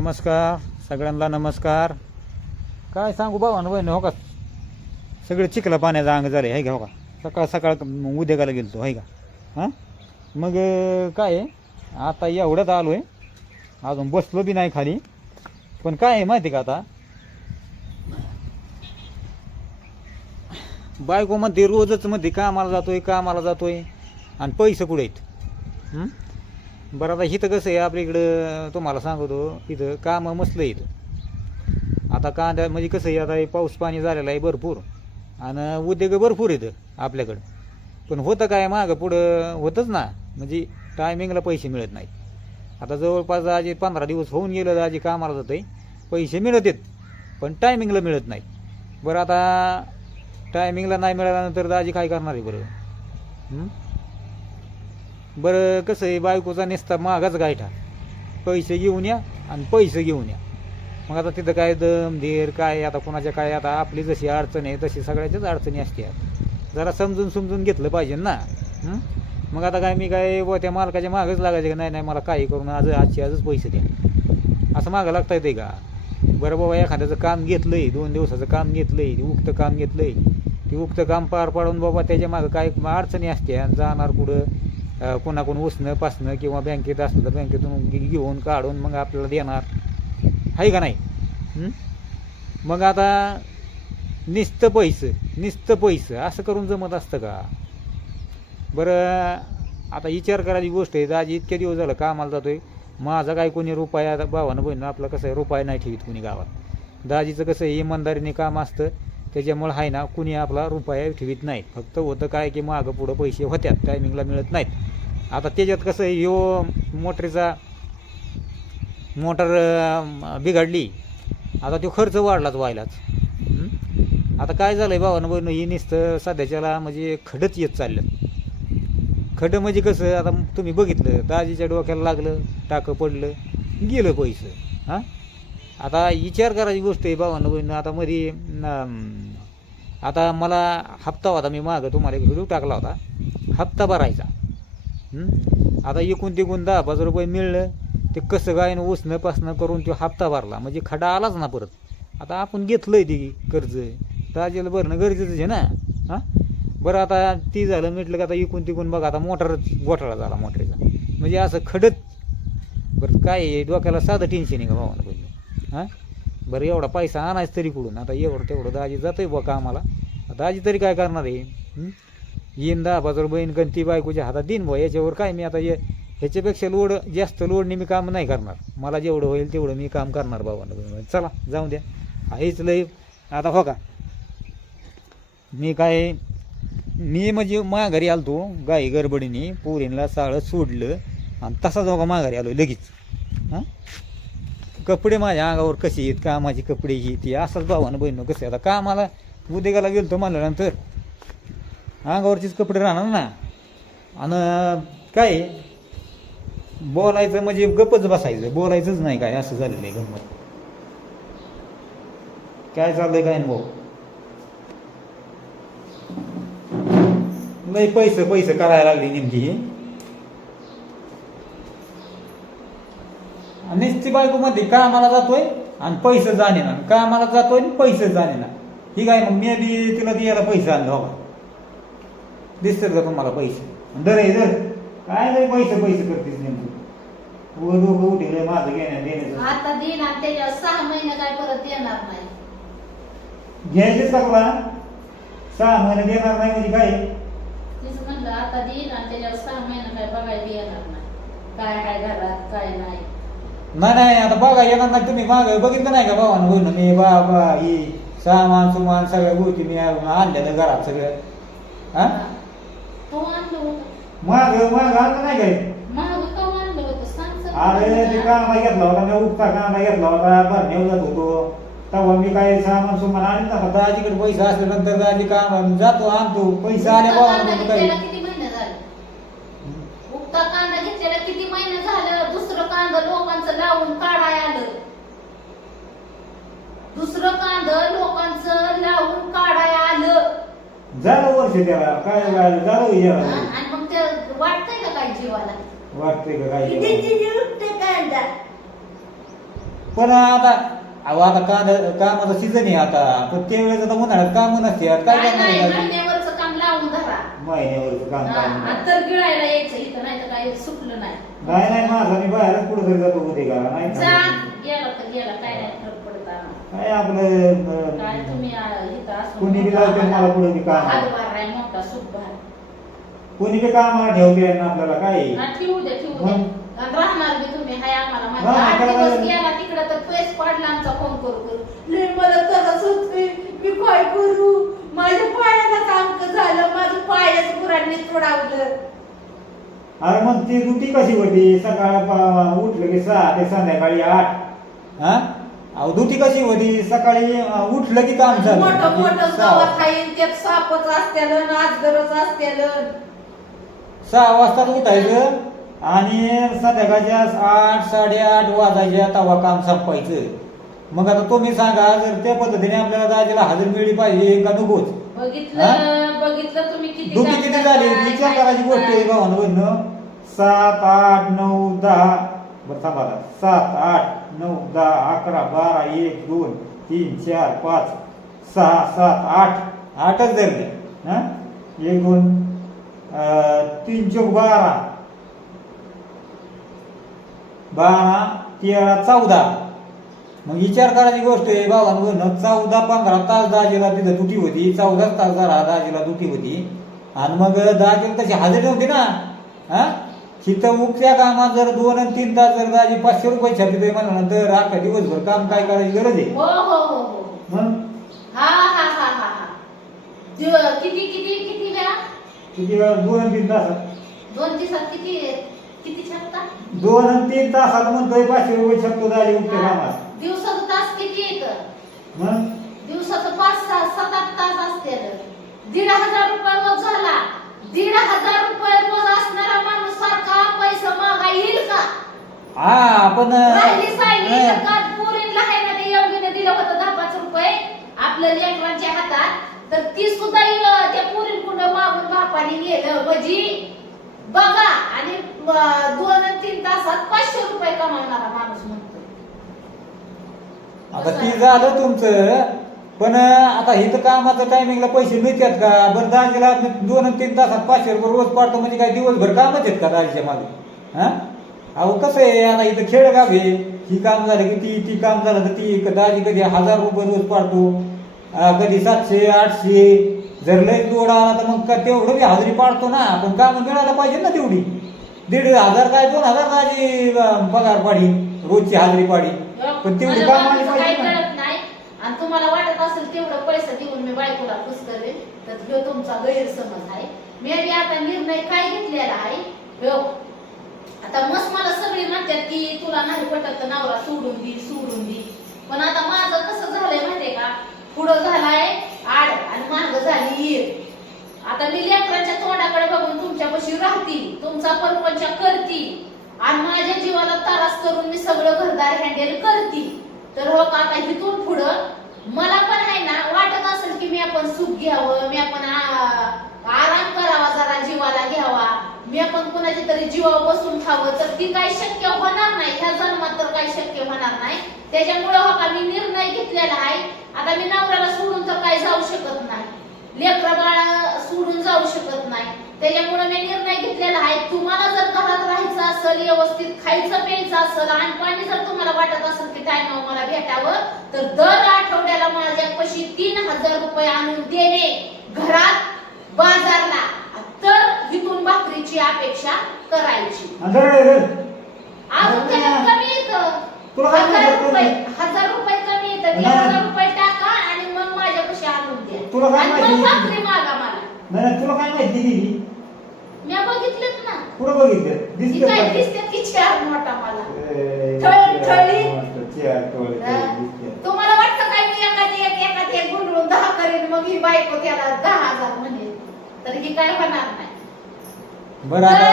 नमस्कार सगळ्यांना नमस्कार. काय सांगू बाबा बहिण हो का? सगळे चिखला पाण्याचा अंग झाले आहे का हो का? सकाळ सकाळ क- गेलो गेलतो आहे का? हां? मग काय आहे? आता एवढ्यात आलो आहे अजून बसलो बी नाही खाली. पण काय आहे माहिती का आता? बायको म्हणते रोजच म्हणते कामाला जातोय कामाला जातोय आणि पैसे कुठे आहेत? बरं आता इथं कसं आहे आपल्या इकडं तुम्हाला सांगतो इथं कामं मसलं इथं आता कांदा म्हणजे कसं आहे आता हे पाऊस पाणी झालेलं आहे भरपूर आणि उद्योग भरपूर इथं आपल्याकडं. पण होतं काय मागं पुढं होतंच ना म्हणजे टायमिंगला पैसे मिळत नाहीत. आता जवळपास आजी पंधरा दिवस होऊन गेलं आजी कामाला जातं आहे पैसे मिळत आहेत पण टायमिंगला मिळत नाही बरं आता टायमिंगला नाही मिळाल्यानंतर आजी काय करणार आहे बरं? बरं कसं आहे बायकोचा नेसता मागाच गायठा. पैसे घेऊन या आणि पैसे घेऊन या. मग आता तिथं काय दम धीर काय आता कोणाच्या काय आता आपली जशी अडचण आहे तशी सगळ्याच्याच अडचणी असतात जरा समजून समजून घेतलं पाहिजे ना. मग आता काय मी काय व त्या मालकाच्या मागच लागायचे का? नाही नाही मला काही करून आज आजची आजच पैसे द्या. असं मागं लागता येते का? बरं बाबा एखाद्याचं काम घेतलंय दोन दिवसाचं काम घेतलंय उक्त काम घेतलंय. ते उक्त काम पार पाडून बाबा त्याच्या मागं काय अडचणी असते जाणार कुठं? कोणाकडून कोणाकोण उसणं पासणं किंवा बँकेत असलं तर बँकेतून घेऊन काढून मग आपल्याला देणार. आहे का नाही? मग आता निस्त पैसे निस्त पैसे असं करून जमत असतं का? बरं आता विचार करायची गोष्ट आहे दाजी इतके दिवस झालं कामाला जातोय. माझा काय कोणी रुपया आता भावानं बहिणं आपलं कसं आहे रुपया नाही ठेवीत कोणी गावात. दाजीचं कसं आहे इमानदारीने काम असतं त्याच्यामुळं आहे ना कुणी आपला रुपया ठेवीत नाही फक्त होतं काय की मागं पुढं पैसे होत्यात टायमिंगला मिळत नाहीत. आता त्याच्यात कसं आहे मोटरीचा मोटर बिघडली आता तो खर्च वाढलाच व्हायलाच आता काय झालं आहे भावानं बहिणं ही नुसतं सध्याच्याला म्हणजे खडच येत चाललं. खडं म्हणजे कसं आता तुम्ही बघितलं दाजीच्या डोक्याला लागलं टाकं पडलं गेलं पैसं. हां? आता विचार करायची गोष्ट आहे भावानं बहिणं आता मध्ये आता मला हप्ता होता मी मागं तुम्हाला एक व्हिडिओ टाकला होता. हप्ता भरायचा. आता एकूण तिकून दहा पाच रुपये मिळलं ते कसं काय न उसणं पासणं करून तो हप्ता भरला. म्हणजे खडा आलाच ना परत. आता आपण घेतलंय ते कर्ज. ताजेला भरणं गरजेचं आहे ना? हां? बरं आता ती झालं म्हटलं का आता इकून तिकून बघा आता मोटार घोटाळा झाला मोटरीचा. म्हणजे असं खडत. बरं काय आहे, डोक्याला साधं टेन्शन आहे का भावानं पहिलं? हां? बरं एवढा पैसा आणायच तरी कुठून? आता एवढं तेवढं दाजी आहे बघा आम्हाला दाजी तरी काय करणार आहे? येईन दहा हजार रुपये येईन गणती बायकोच्या हातात देईन बुवा याच्यावर काय मी आता ये ह्याच्यापेक्षा लोड जास्त लोडने मी काम नाही करणार. मला जेवढं होईल तेवढं मी काम करणार बाबांना. चला जाऊ द्या. हेच लय आता हो का? मी काय मी म्हणजे माघारी आलतो गाई गडबडीने पोरींना साळं सोडलं आणि तसाच हो का माघारी आलो लगेच. हां? कपडे माझ्या अंगावर कसे आहेत कामाचे कपडे ही ती असंच भावानं बहिणं कसे आता कामाला उद्योगाला गेलतो म्हणल्यानंतर अंगावरचेच कपडे राहणार ना. आणि काय बोलायचं म्हणजे गपच बसायचं. बोलायचंच नाही काय असं झालेलं आहे गंमत. काय चाललंय काय भाऊ? नाही पैसे पैसे करायला लागले नेमकी. आणि नुसती बायको मध्ये कामाला जातोय आणि पैसे जाणे ना कामाला जातोय आणि पैसे जाणे ना ही काय मग मी बी तिला द्यायला पैसे आणले हो दिसतात का तुम्हाला पैसे? दर आहे दर. काय लय पैसे पैसे करतेस नेमकं? डोकं उठेल माझं घेण्या देण्याचं आता त्याच्यावर सहा महिने काय परत येणार नाही. घ्यायचेच का तुला? सहा महिने देणार नाही म्हणजे काय? तीच म्हणलं आता त्याच्यावर सहा महिने काय बघायला येणार नाही. काय घरात काय नाही. नाही नाही आता बघा येणार नाही. तुम्ही माग बघितलं नाही का भावानं? बहिण मी बाबा ही सामान सुमान सगळ्या गोष्टी मी आणल्या घरात सगळं. हा. माग माग आणलं नाही काय महाग तो आणलं होतं? सांग सर. अरे ते कांदा घेतला होता मी उपता कांदा घेतला होता भरण्यावर जात होतो. तेव्हा मी काय सामान सुमान आणलं ना दाजीकडे पैसे असल्यानंतर दाजी काम जातो आणतो. पैसे आले म्हणतो काही. घेतलेला किती महिने झाले? उक्ता कांदा घेतलेला किती महिने झालं? दुसरं कांदा लोकांचं लावून काढाय आलं. दुसरं कांदा लोकांचं लावून काढाय आलं. झालं वर्ष त्याला. काय झालं झालं हा आणि मग ते वाटतंय का काय जीवाला. वाटतंय का काय किती जीव उठते कांदा? पण आता अहो आता कांदा कामाचा सीझन आहे आता. पण त्यावेळेस आता उन्हाळ्यात काम नसतात काय काय करणार नाही आहे? महिन्यावरचं काम लावून धरा. महिन्यावरचं काम हा, तर गिळायला यायचं इथं नाही तर काही सुटलं नाही. नाही नाही माझा मी बाहेरच कुठं तरी जातो होते का? नाही जा का? गेला तर गेला काय नाही फरक पडत आम्हाला. काय आपलं काय अं, तुम्ही आ, इथं असून कोणी बी लावते मला पुढे बी काम हातभार आहे मोठा सुखभार कोणी बी कामाला ठेवते ना आपल्याला काय आहे? हा, ठेवू दे ठेवू दे. मग? आणि राहणार बी तुम्ही हाय आम्हाला माहिती. हा, आठ त्याला दिवस काय- गेला तिकडं तर पैस पाडला आमचा फोन करू करू. लय मला त्रास होतोय. मी काय करू? माझ्या पायाला काम झालं माझं पायाच गुरांनी तोडावलं. अरे मग ती ड्युटी कशी होती? सकाळ प- उठलं की सहा ते संध्याकाळी आठ. हा? अहो ड्युटी कशी होती? सकाळी अं, उठलं की काम झालं. मोठं मोठं सहा- गावात आहे त्यात सापच असत्यालं नाचगरच असत्यालं. सहा वाजताच उठायचं आणि संध्याकाळच्या आठ साडेआठ वाजायच्या तवा काम संपायचं. मग आता तुम्ही सांगा जर त्या पद्धतीने आपल्याला दाजीला हजर मिळली पाहिजे का नकोच बघितलं बघितलं तुम्ही किती काम किती झाली? विचार करायची गोष्ट आहे. भावानं सात आठ नऊ दहा. बरं थांबा. सात आठ नऊ दहा अकरा बारा एक दोन तीन चार पाच सहा सात आठ. आठच धरले. हा? एक दोन. तीन चौक बारा बारा तेरा चौदा मग विचार करायची गोष्ट आहे भावानं चौदा पंधरा तास दाजीला तिथं दुटी होती चौदा तास जरा दाजीला दुटी होती आणि मग दाजीला तशी हजेरी होती ना हा तिथं मुख्या कामात जर दोन आणि तीन तास जर दाजी पाचशे रुपये छापतोय म्हणल्यानंतर अख्खा दिवसभर काम काय करायची गरज आहे मग किती किती किती वेळा किती वेळा? दोन आणि तीन तासात. दोन दिवसात किती किती छापता दोन आणि तीन तासात म्हणतोय पाचशे रुपये छापतो दाजी मुख्य कामात. दिवसाचं तास किती येत मग? दिवसाचं पाच सहा सात आठ तास असते दीड हजार रुपये रोज झाला. दीड हजार रुपये रोज असणारा माणूस सारखा पैसा मागा येईल का? हा आपण राहिली सायली पोरींना आहे ना ते योगीने दिलं होतं दहा पाच रुपये. आपल्या लेकरांच्या हातात तर ती सुद्धा त्या पोरींकुंड मागून बापाने नेलं. म्हणजे बघा आणि दोन तीन तासात पाचशे रुपये कमावणारा माणूस म्हणतो आता ती झालं तुमचं पण आता इथं कामाचं टायमिंगला पैसे मिळतात का? बरं दाजीला दोन तीन तासात पाचशे रुपये रोज पाडतो म्हणजे काय दिवसभर कामच आहेत का दाजीच्या मागे? हा? अहो कसं आहे आता इथं खेळगाव आहे. ही काम झालं की ती ती काम झालं तर ती दाजी कधी हजार रुपये रोज पाडतो. कधी सातशे आठशे. जर लय जोड आला तर मग का तेवढं बी हजेरी पाडतो ना. पण काम मिळायला पाहिजे ना तेवढी? दीड हजार काय दोन हजार अं, पगार पाडी रोजची हजेरी पाडी. पण तेवढी काम आली बाकीचं काही पाहिजे ना. कळत नाही. आणि तुम्हाला वाटत असेल तेवढं पैसे देऊन मी बायकोला खुश करेन तर ह्यो तुमचा गैरसमज आहे. मी बी आता निर्णय काय घेतलेला आहे? ह्यो आता मस्त मला सगळी म्हणतात की तुला नाही पटत तर नवरा सोडून दे सोडून दे. पण आता माझं कसं झालंय माहितीये का? पुढं झालाय आड आणि माग झाली. ईर आता मी लेकरांच्या तोंडाकडे बघून तुमच्यापाशी राहतील तुमचा परपंच करतील आणि माझ्या जीवाला तारास करून मी सगळं घरदार हँडल करती. तर हो का इथून पुढं मला पण आहे ना वाटत असेल की मी आपण सुख घ्यावं मी आपण आराम करावा जरा जीवाला घ्यावा. मी आपण कुणाच्या तरी जीवावर बसून खावं तर ती काही शक्य होणार नाही. ह्या जन्मात तर काही शक्य होणार नाही. त्याच्यामुळे हो का मी निर्णय घेतलेला आहे आता मी नवऱ्याला सोडून तर काही जाऊ शकत नाही. लेकर बाळ सोडून जाऊ शकत नाही. त्याच्यामुळे मी निर्णय घेतलेला आहे तुम्हाला जर घरात राहायचं असेल व्यवस्थित खायचं प्यायचं असेल आणि पाणी जर तुम्हाला वाटत असेल की टाइम मला भेटावं तर दर आठवड्याला माझ्यापाशी तीन हजार रुपये आणून देणे घरात बाजारला. तर इथून भाकरीची अपेक्षा करायची. अजून कमी येतं. काय हजार रुपये? हजार रुपये कमी येतं ते नाही. हजार रुपये टाका आणि मग माझ्यापाशी आणून द्या तुला काय आणि माहिती? भाकरी मागा मला नाही नाही, तुला काय माहिती दिली मी ना कुठं बघितलं ती दिसतं काय का? दिसते की चार मोठा मला ए, थळी- थळी. मस्त, चार टोळे, हा. दिसते. तुम्हाला वाटतं काय मी एखादी एक एखादी एक गुंडळून दहा करेन मग ही बायको त्याला दहा हजार म्हणेल तर ही काय होणार नाही बरं आता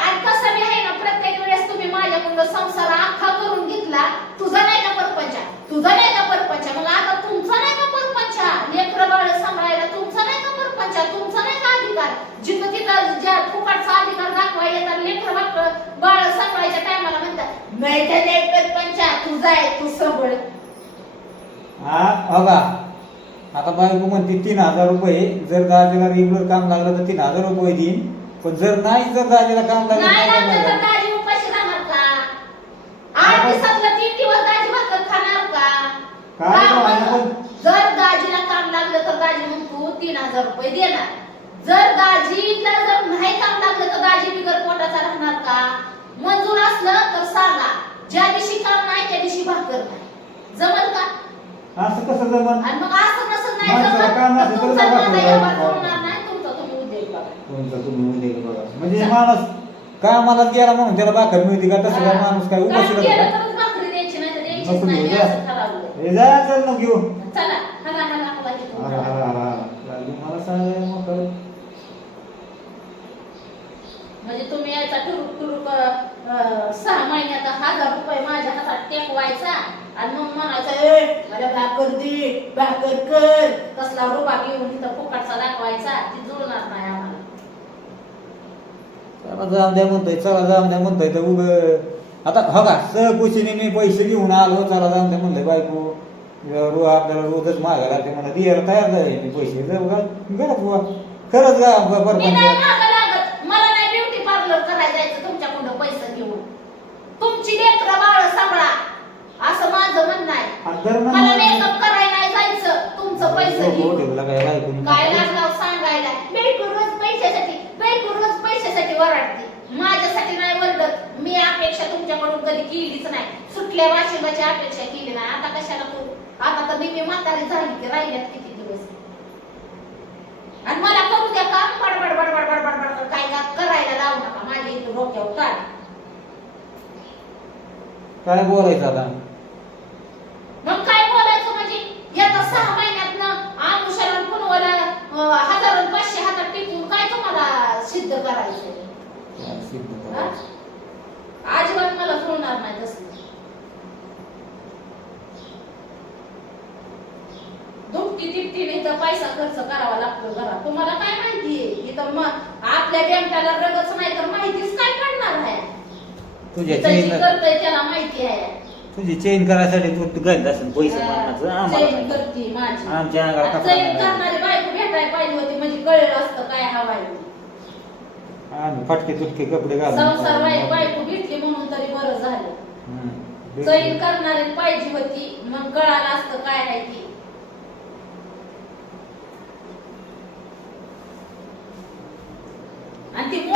आणि कसं बी आहे ना प्रत्येक वेळेस तुम्ही माझ्याकडून संसार अख्खा करून घेतला तुझा नाही का परपंच तुझा नाही का परपंच मग आता तुमचा नाही का परपंच लेकर बाळ सांभाळायला तुमचा नाही का परपंच तुमचा नाही का अधिकार जिथं तिथं ज्या फुकटचा तर नाही तुझा तू सबळ हा आता बायको म्हणते तीन हजार रुपये जर दाजीला रेग्युलर काम लागलं तर तीन हजार रुपये देईन. पण जर नाही जर दाजीला काम लागलं नाही तर लागलं तर नाही. दाजी उपाशी राहणार का? आठ दिवसातलं तीन दिवस दाजी भाकर खाणार का? काय का नाही, मग? पण- जर दाजीला काम लागलं तर दाजी मग तू तीन हजार रुपये देणार. जर दाजीला जर नाही काम लागलं तर दाजी बिगर पोटाचा राहणार का? मंजूर असलं तर सांगा ज्या दिवशी काम नाही त्या दिवशी भाकर नाही. जमल का? असं कसं जमन आणि मग असं नसं नाही माणसाला जमत काम तर नसेल तर तुमचा भाकर माझा नाही व्यवहार खावा. होणार नाही तुमचा तुम्ही उद्योग बघा. कोणतं तुम्ही उद्या बघा. म्हणजे माणूस कामाला गेला म्हणून त्याला भाकर मिळते का? तसं काय माणूस काय काम उपाशी केलं राहतो का? तरच भाकरी द्यायची नाही तर द्यायचीच नको नाही देऊ, मी जा. असं ठरवलं हे जा चल मग घेऊ चला हा, हा, हा, हा. लागली मला सांगायला मग काय. म्हणजे तुम्ही यायचा टुरुक टुरुक अं, सहा महिन्यात हजार रुपये माझ्या हातात टेकवायचा. आणि मग म्हणायचं ए मला भाकर दे भाकर कर कसला रुपा घेऊन तिथं फुकटचा दाखवायचा. ती जुळणार नाही आम्हाला. जाऊन द्या म्हणतोय चला जाऊन द्या म्हणतोय तर उग. आता हो का सहकुशीने मी पैसे घेऊन आलो चला जाऊन द्या म्हणतोय बायको. रो आपल्याला रोजच मागा लागते मला दियाला तयार झाले मी पैसे. जाऊ घरात बुवा खरंच गा बरं म्हणजे मागं लागत मला नाही ब्युटी पार्लर करायला जायचं तुमच्याकडून पैसे घेऊन तुमची लेकरं बाळ सांभाळा असं माझं म्हणणं आहे आणि जर मला म्हणलं- मेकअप करायला नाही जायचं तुमचं पैसे हो, हो, घेऊन ठेवला काय बायकोनी. काय लागलं सांगायला बायको रोज पैशासाठी बायको रोज पैशासाठी वरडते माझ्यासाठी नाही वरडत मी अपेक्षा तुमच्याकडून कधी केलीच नाही. सुटल्यावर वाशिंगाची अपेक्षा केली नाही. आता कशाला करू? आता तर मी म्हातारी झाली ते राहिल्यात किती दिवस? आणि मला करू द्या काम बडबड बडबड बडबड बडबड. काय का करायला लावू नका. माझ्या इथं डोक्यावर काय काय बोलायचं आता मग काय बोलायचं म्हणजे येत्या सहा महिन्यातनं आमुषाला पुनवाला हजार आणि पाचशे हातात टिकून काय तुम्हाला सिद्ध करायचं काय सिद्ध हा? करायचं. अजिबात मला जुळणार नाही तसं तिपटीने इथं पैसा खर्च करावा लागतो घरात. तुम्हाला काय माहितीये इथं मग आपल्या बँकाला रगच नाही तर माहितीच काय पडणार आहे? तुझ्या इथं जी चेन करतंय त्याला माहिती आहे. तुझी चेन करायसाठी तू तू घालत असेल पैसे चैन. करती माझी. आमच्या कपडा चैन नाही. करणारी बायको भेटायला पाहिजे होती म्हणजे कळलं असतं काय हवाय. आम्ही फटके तुटके कपडे घालून संसार बायको भेटली म्हणून तरी बरं झालं. हम्म. चैन करणारी पाहिजे होती मग कळालं असतं काय आहे ती. Antiguo